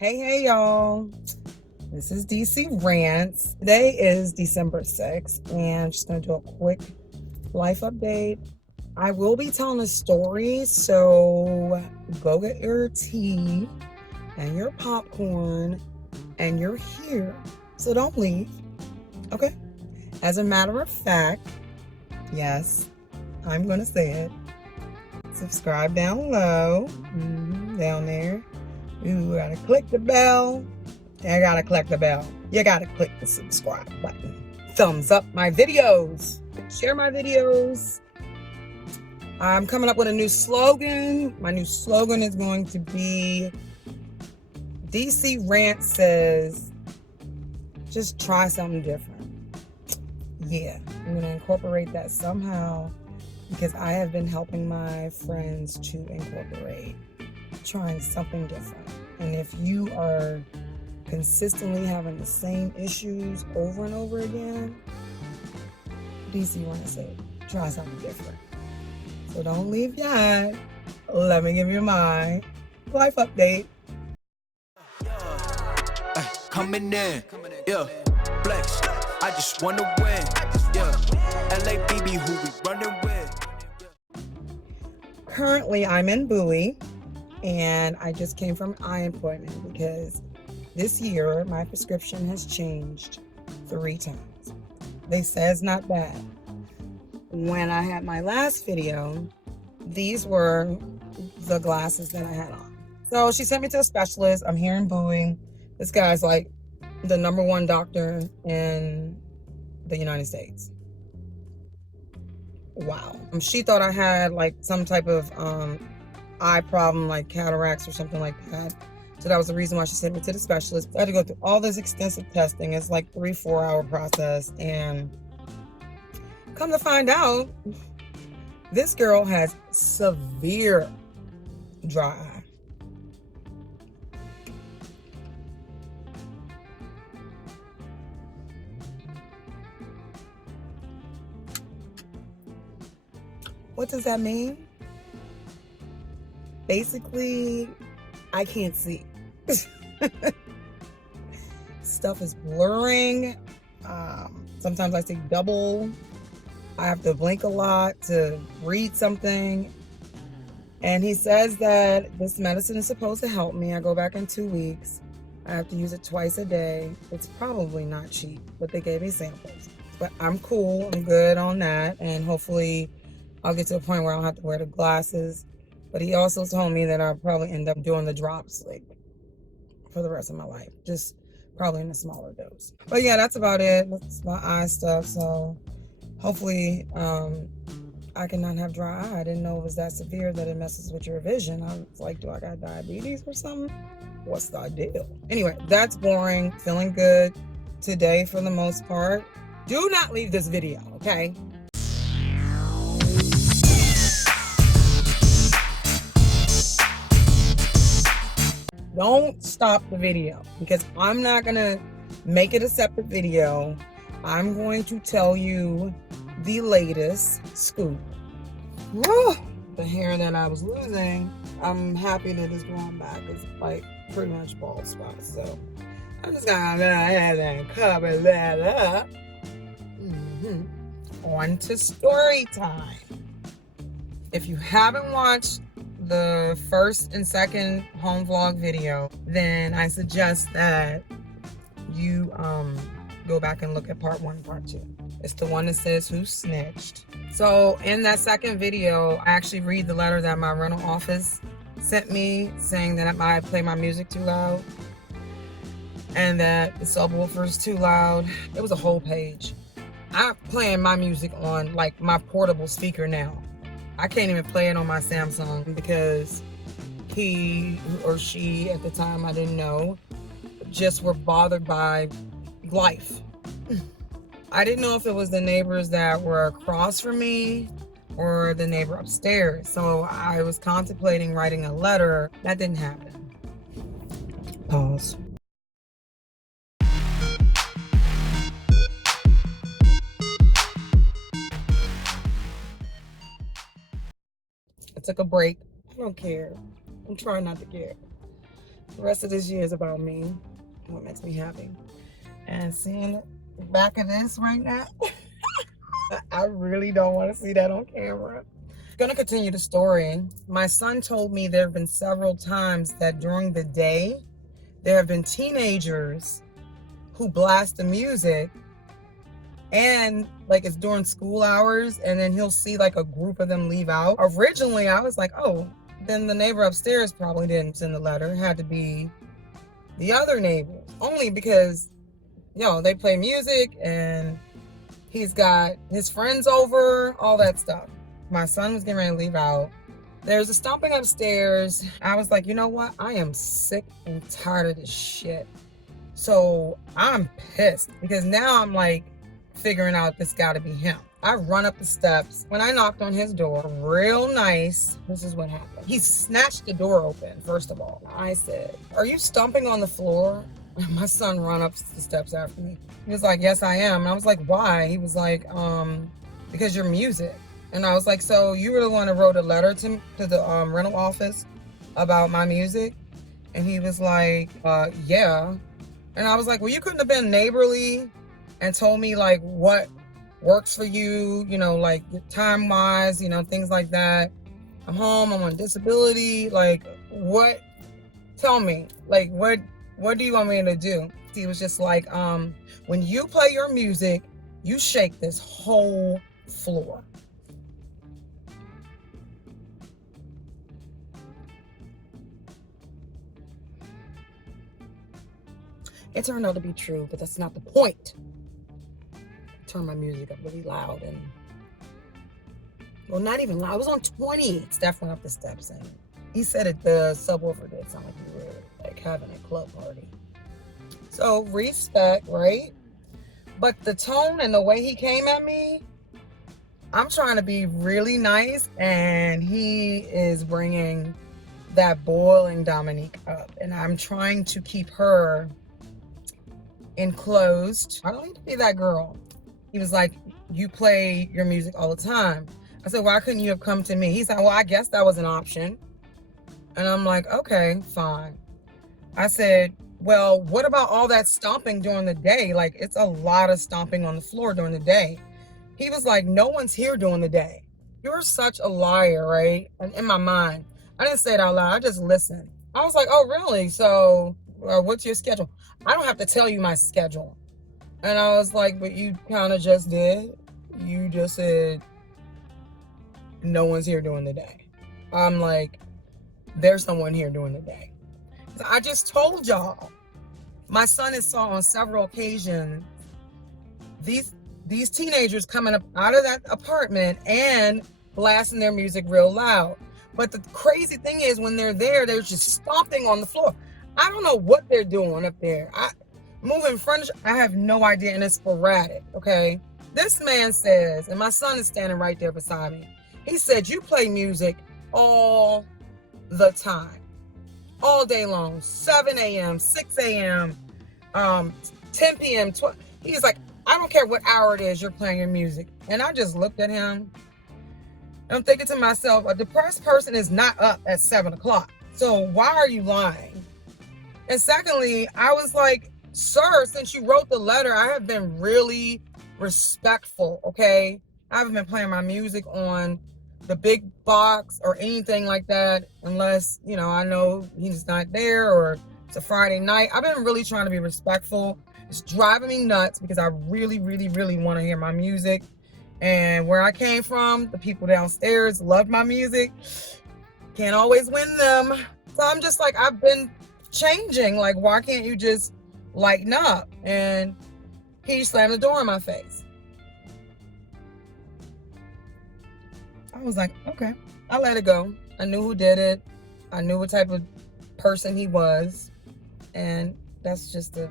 Hey, y'all. This is DC Rants. Today is December 6th, and I'm just going to do a quick life update. I will be telling a story, so go get your tea and your popcorn, and you're here. So don't leave, okay? As a matter of fact, yes, I'm going to say it. Subscribe down low, down there. You gotta click the bell. You gotta click the bell. You gotta click the subscribe button. Thumbs up my videos. Share my videos. I'm coming up with a new slogan. My new slogan is going to be DC Rant says, just try something different. Yeah, I'm gonna incorporate that somehow because I have been helping my friends to incorporate trying something different. And if you are consistently having the same issues over and over again, DC want to say, try something different. So don't leave yet. Let me give you my life update. Coming in, yeah, flex. I just wanna win, yeah. LABB, who we running with? Currently, I'm in Bowie, and I just came from eye appointment because this year my prescription has changed 3 times. They say it's not bad. When I had my last video, these were the glasses that I had on. So she sent me to a specialist. I'm here in Bowie. This guy's like the #1 doctor in the United States. Wow. She thought I had like some type of eye problem, like cataracts or something like that. So that was the reason why she sent me to the specialist. I had to go through all this extensive testing. It's like 3-4 hour process. And come to find out, this girl has severe dry eye. What does that mean? Basically, I can't see. Stuff is blurring. Sometimes I see double. I have to blink a lot to read something. And he says that this medicine is supposed to help me. I go back in 2 weeks. I have to use it twice a day. It's probably not cheap, but they gave me samples. But I'm cool. I'm good on that. And hopefully I'll get to a point where I don't have to wear the glasses. But he also told me that I'll probably end up doing the drops like for the rest of my life. Just probably in a smaller dose. But yeah, that's about it. That's my eye stuff. So hopefully I cannot have dry eye. I didn't know it was that severe that it messes with your vision. I was like, do I got diabetes or something? What's the deal? Anyway, that's boring. Feeling good today for the most part. Do not leave this video, okay? Don't stop the video because I'm not gonna make it a separate video. I'm going to tell you the latest scoop. Woo! The hair that I was losing, I'm happy that it's growing back. It's like pretty much bald spots. So I'm just gonna go ahead and cover that up. On to story time. If you haven't watched the first and second home vlog video, then I suggest that you go back and look at part 1 and part 2. It's the one that says who snitched. So in that second video, I actually read the letter that my rental office sent me saying that I play my music too loud and that the subwoofer is too loud. It was a whole page. I'm playing my music on like my portable speaker now. I can't even play it on my Samsung because he or she at the time, I didn't know, just were bothered by life. I didn't know if it was the neighbors that were across from me or the neighbor upstairs. So I was contemplating writing a letter. That didn't happen. Pause. I took a break. I don't care. I'm trying not to care. The rest of this year is about me, what makes me happy. And seeing the back of this right now, I really don't want to see that on camera. Gonna continue the story. My son told me there have been several times that during the day, there have been teenagers who blast the music, and like it's during school hours, and then he'll see like a group of them leave out. Originally, I was like, oh, then the neighbor upstairs probably didn't send the letter. It had to be the other neighbors, only because, they play music and he's got his friends over, all that stuff. My son was getting ready to leave out. There's a stomping upstairs. I was like, you know what? I am sick and tired of this shit. So I'm pissed because now I'm like figuring out this gotta be him. I run up the steps. When I knocked on his door, real nice, this is what happened. He snatched the door open, first of all. I said, are you stomping on the floor? My son ran up the steps after me. He was like, yes, I am. And I was like, why? He was like, because your music. And I was like, so you were the one who wrote a letter to the rental office about my music? And he was like, yeah. And I was like, well, you couldn't have been neighborly and told me like what works for you, like time-wise, things like that. I'm home, I'm on disability. Like, what? Tell me, like, what do you want me to do? He was just like, when you play your music, you shake this whole floor. It turned out to be true, but that's not the point. I turned my music up really loud and, well, not even loud. I was on 20. Steph went up the steps and he said it, the subwoofer did sound like we were like having a club party. So respect, right? But the tone and the way he came at me, I'm trying to be really nice, and he is bringing that boiling Dominique up, and I'm trying to keep her enclosed. I don't need to be that girl. He was like, you play your music all the time. I said, why couldn't you have come to me? He said, well, I guess that was an option. And I'm like, okay, fine. I said, well, what about all that stomping during the day? Like, it's a lot of stomping on the floor during the day. He was like, no one's here during the day. You're such a liar, right? And in my mind, I didn't say it out loud. I just listened. I was like, oh, really? So what's your schedule? I don't have to tell you my schedule. And I was like, but you kind of just did. You just said, no one's here during the day. I'm like, there's someone here during the day. I just told y'all, my son has saw on several occasions these teenagers coming up out of that apartment and blasting their music real loud. But the crazy thing is, when they're there, they're just stomping on the floor. I don't know what they're doing up there. Moving furniture, I have no idea, and it's sporadic, okay? This man says, and my son is standing right there beside me, he said, you play music all the time, all day long, 7 a.m., 6 a.m., 10 p.m., 12. He's like, I don't care what hour it is, you're playing your music. And I just looked at him. I'm thinking to myself, a depressed person is not up at 7 o'clock. So why are you lying? And secondly, I was like, sir, since you wrote the letter, I have been really respectful, okay? I haven't been playing my music on the big box or anything like that unless, I know he's not there or it's a Friday night. I've been really trying to be respectful. It's driving me nuts because I really, really, really want to hear my music. And where I came from, the people downstairs loved my music. Can't always win them. So I'm just like, I've been changing. Like, why can't you just lighten up? And he slammed the door in my face. I was like, okay. I let it go. I knew who did it. I knew what type of person he was. And that's just a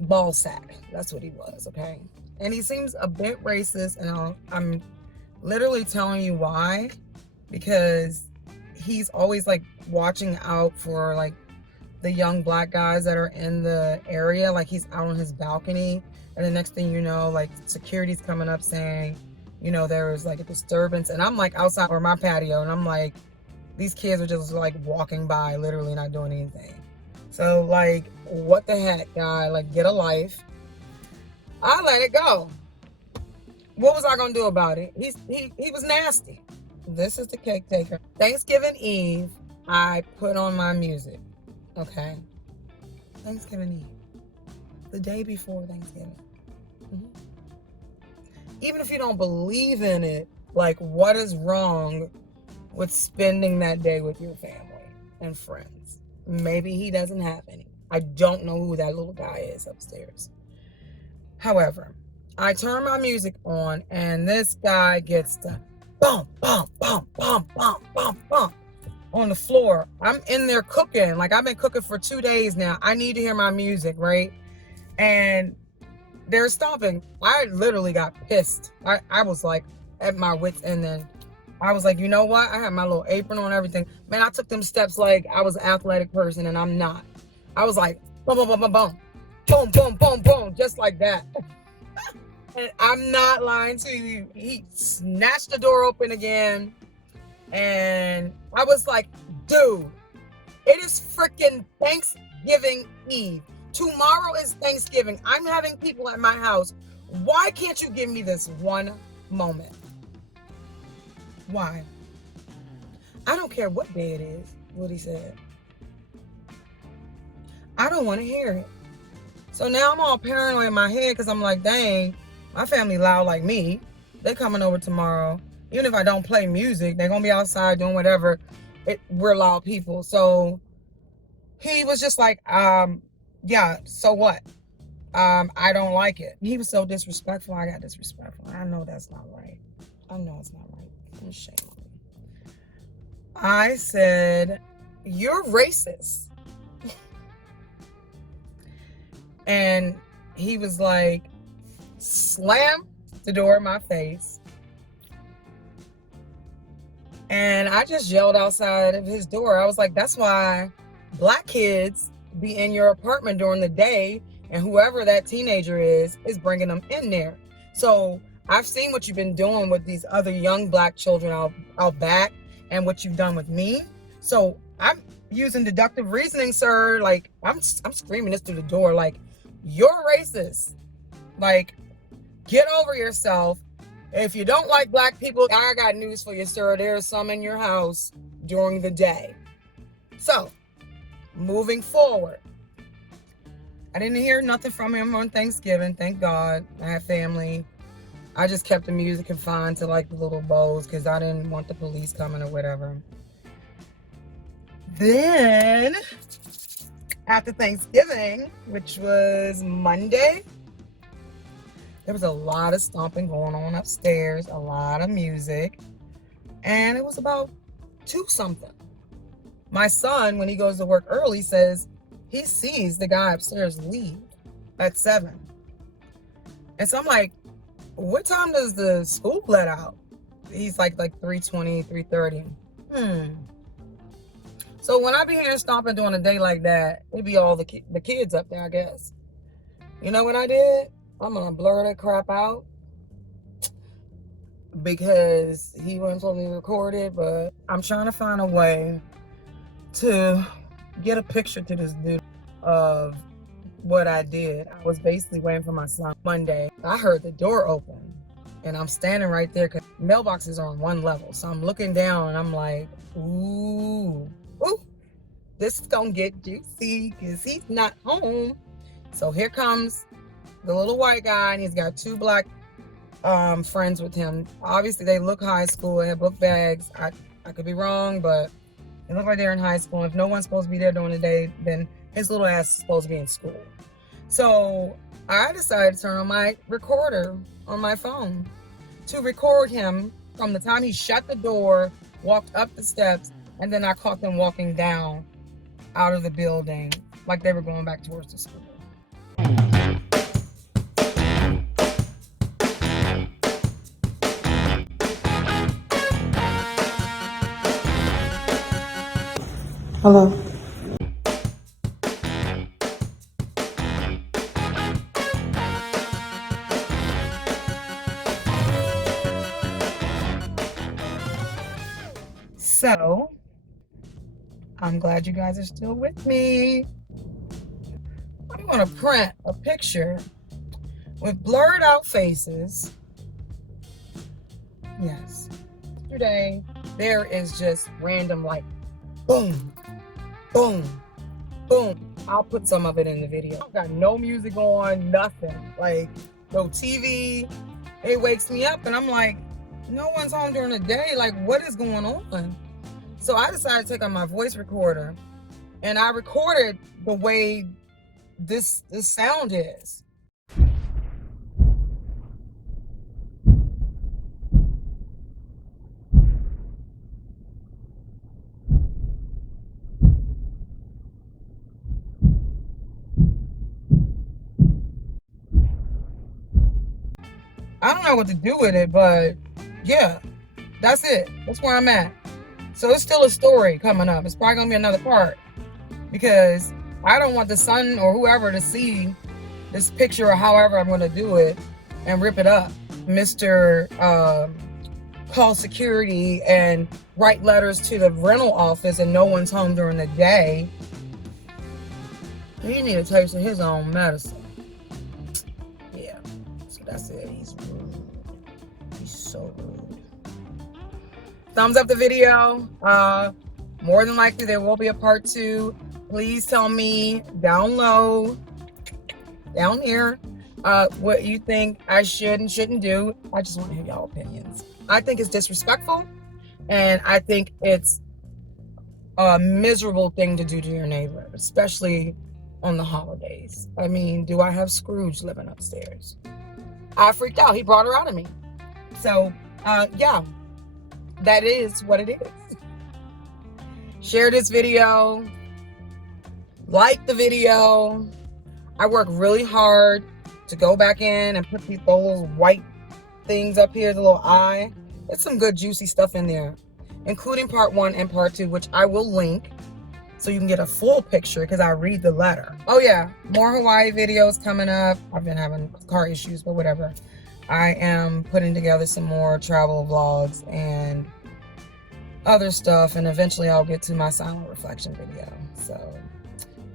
ball sack. That's what he was, okay? And he seems a bit racist, and I'm literally telling you why. Because he's always like watching out for like the young black guys that are in the area. Like, he's out on his balcony, and the next thing you know, like, security's coming up saying, there was like a disturbance, and I'm like outside or my patio, and I'm like, These kids are just like walking by, literally not doing anything. So like, what the heck, guy? Like, get a life. I let it go. What was I gonna do about it? He was nasty. This is the cake taker. Thanksgiving Eve, I put on my music. Okay. Thanksgiving Eve. The day before Thanksgiving. Mm-hmm. Even if you don't believe in it, like, what is wrong with spending that day with your family and friends? Maybe he doesn't have any. I don't know who that little guy is upstairs. However, I turn my music on and this guy gets to bump, bump, bump, bump, bump, bump, bump on the floor. I'm in there cooking. Like, I've been cooking for 2 days now. I need to hear my music, right? And they're stomping. I literally got pissed. I was like at my wit's end then. I was like, you know what? I had my little apron on, everything. Man, I took them steps like I was an athletic person and I'm not. I was like, boom, boom, boom, boom, boom. Boom, boom, boom, boom. Just like that. And I'm not lying to you. He snatched the door open again. And I was like, dude, it is freaking Thanksgiving Eve. Tomorrow is Thanksgiving. I'm having people at my house. Why can't you give me this one moment? Why? I don't care what day it is, what he said. I don't want to hear it. So now I'm all paranoid in my head because I'm like, dang, my family loud like me. They're coming over tomorrow. Even if I don't play music, they're going to be outside doing whatever. We're loud people. So he was just like, yeah, so what? I don't like it. He was so disrespectful. I got disrespectful. I know that's not right. I know it's not right. I'm ashamed of me. I said, you're racist. And he was like, slam the door in my face. And I just yelled outside of his door. I was like, that's why black kids be in your apartment during the day, and whoever that teenager is bringing them in there. So I've seen what you've been doing with these other young black children out back and what you've done with me. So I'm using deductive reasoning, sir. Like, I'm screaming this through the door. Like, you're racist. Like, get over yourself. If you don't like black people, I got news for you, sir. There's some in your house during the day. So, moving forward. I didn't hear nothing from him on Thanksgiving. Thank God. I have family. I just kept the music confined to like the little bowls because I didn't want the police coming or whatever. Then, after Thanksgiving, which was Monday, there was a lot of stomping going on upstairs, a lot of music, and it was about 2-something. My son, when he goes to work early, says he sees the guy upstairs leave at 7. And so I'm like, what time does the school let out? He's like 3:20, 3:30. So when I be hearing stomping during a day like that, it'd be all the kids up there, I guess. You know what I did? I'm gonna blur that crap out because he wasn't supposed to be recorded, but I'm trying to find a way to get a picture to this dude of what I did. I was basically waiting for my son Monday. I heard the door open and I'm standing right there because mailboxes are on one level. So I'm looking down and I'm like, ooh, this is gonna get juicy because he's not home. So here comes the little white guy, and he's got 2 black friends with him. Obviously, they look high school. They have book bags. I could be wrong, but they look like they're in high school. If no one's supposed to be there during the day, then his little ass is supposed to be in school. So I decided to turn on my recorder on my phone to record him from the time he shut the door, walked up the steps, and then I caught them walking down out of the building like they were going back towards the school. Hello. So I'm glad you guys are still with me. I'm going to print a picture with blurred out faces. Yes. Yesterday, there is just random, like, boom, boom, boom. I'll put some of it in the video. I've got no music on, nothing. Like, no TV. It wakes me up and I'm like, no one's home during the day. Like, what is going on? So I decided to take out my voice recorder and I recorded the way this sound is. I don't know what to do with it, but yeah, that's it. That's where I'm at. So it's still a story coming up. It's probably gonna be another part because I don't want the son or whoever to see this picture or however I'm gonna do it and rip it up. Mr. Call security and write letters to the rental office and no one's home during the day. He need to taste of his own medicine. Yeah, so that's it. He's rude. He's so rude. Thumbs up the video. More than likely there will be a part 2. Please tell me down low, down here, what you think I should and shouldn't do. I just want to hear y'all opinions. I think it's disrespectful, and I think it's a miserable thing to do to your neighbor, especially on the holidays. I mean, do I have Scrooge living upstairs? I freaked out. He brought her out of me. So, yeah, that is what it is. Share this video. Like the video. I work really hard to go back in and put these little white things up here, the little eye. There's some good juicy stuff in there, including part 1 and part 2, which I will link so you can get a full picture because I read the letter. Oh yeah, more Hawaii videos coming up. I've been having car issues, but whatever. I am putting together some more travel vlogs and other stuff, and eventually I'll get to my silent reflection video. So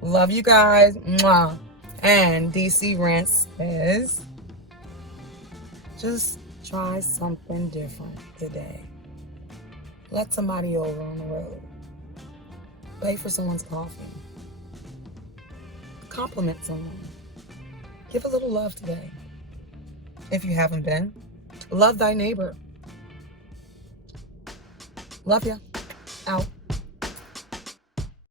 love you guys. Mwah. And DC Rants says, just try something different today. Let somebody over on the road. Pay for someone's coffee. Compliment someone. Give a little love today. If you haven't been, love thy neighbor. Love ya. Out.